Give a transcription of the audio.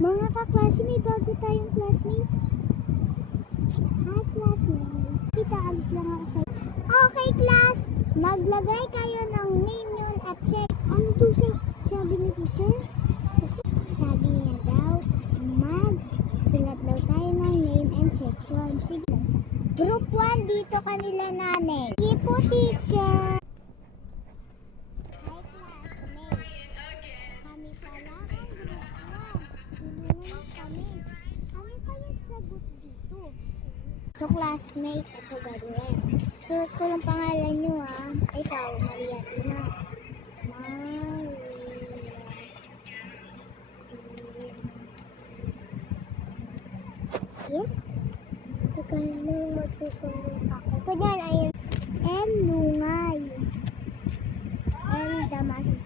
Mga kaklase, may bago tayong classmate. Hi, classmate. Kita, alis lang ako sa'yo. Okay, class. Maglagay kayo ng name yun at check. Ano to siya? Sabi ni teacher? Sabi niya daw, magsulat daw tayo ng name and section. Sige. Group 1, dito kanila nanay. Sige po, teacher. Hi, classmate. Kami pala ang group 1. Tulungan kami. Ano kaya sagot dito? So, classmate, ito gagawin. Sulat ko lang pangalan nyo, ha. Ikaw, Maria Tina. Maria. Yan. Teka lang, magsusunod ako. Kunyan, ayun. And Lungay. And Damas.